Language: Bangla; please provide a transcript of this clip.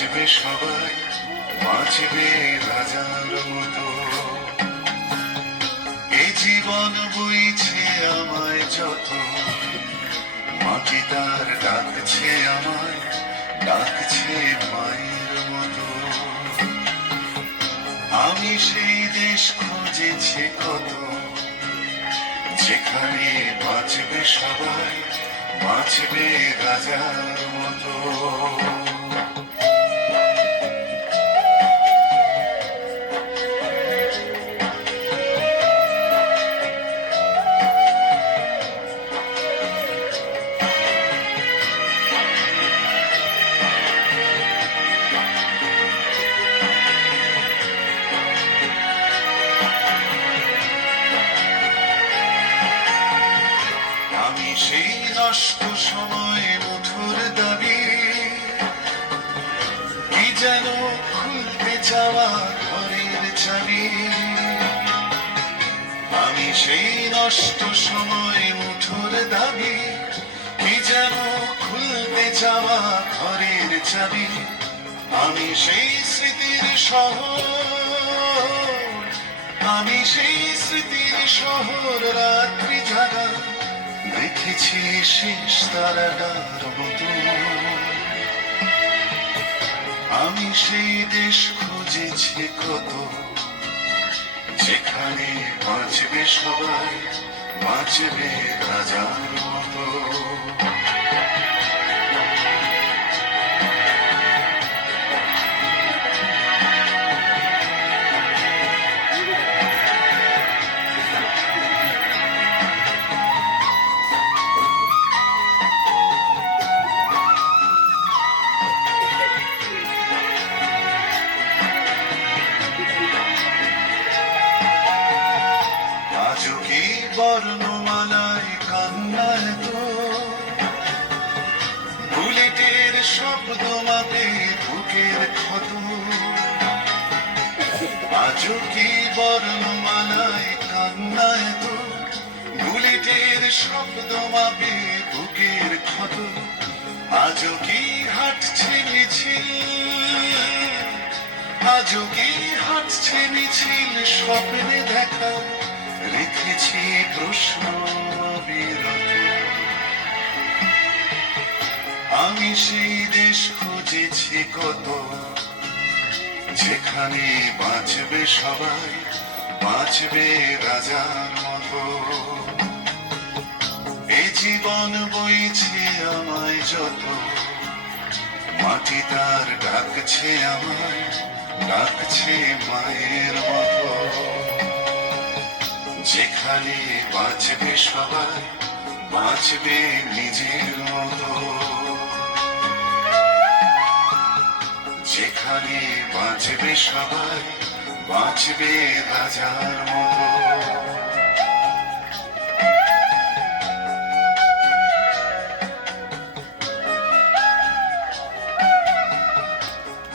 বাঁচবে সবাই, বাঁচবে রাজার মতো। এ জীবন বইছে আমায় যত, মাটি তার ডাকছে আমায়, ডাকছে মায়ের মতো। আমি সেই দেশ খুঁজেছি কত, যেখানে বাঁচবে সবাই, বাঁচবে রাজার মতো। আমি সেই নষ্ট সময় মধুর দাবি, কি যেন খুলতে যাওয়া ঘরের চাবি। আমি সেই নষ্ট সময় মুঠোর দাবি, কি যেন খুলতে যাওয়া ঘরের চাবি। আমি সেই স্মৃতির শহর, আমি সেই স্মৃতির শহর রাত্রি জাগা, দেখেছি শেষ তারাটার মতো। আমি সেই দেশ খুঁজেছি কত, যেখানে বাঁচবে সবাই, বাঁচবে রাজার মতো। আজও কি বর্ণমালায় কান্নায় তো, বুলেটের শব্দ মাপে বুকের ক্ষত। আজও কি বর্ণমালায় কান্নায় তো, বুলেটের শব্দ মাপে বুকের ক্ষত। আজও কি হাঁটছে মিছিল, আজও কি হাঁটছে মিছিল স্বপ্নে দেখা, রেখেছি প্রশ্ন অবিরত। আমি সেই দেশ খুঁজেছি কত, যেখানে বাঁচবে সবাই, বাঁচবে রাজার মতো। এ জীবন বইছে আমায় যত, মাটি তার ডাকছে আমায়, ডাকছে মায়ের মতো। যেখানে বাঁচবে সবাই, বাঁচবে নিজের মতো। যেখানে বাঁচবে সবাই, বাঁচবে রাজার মতো।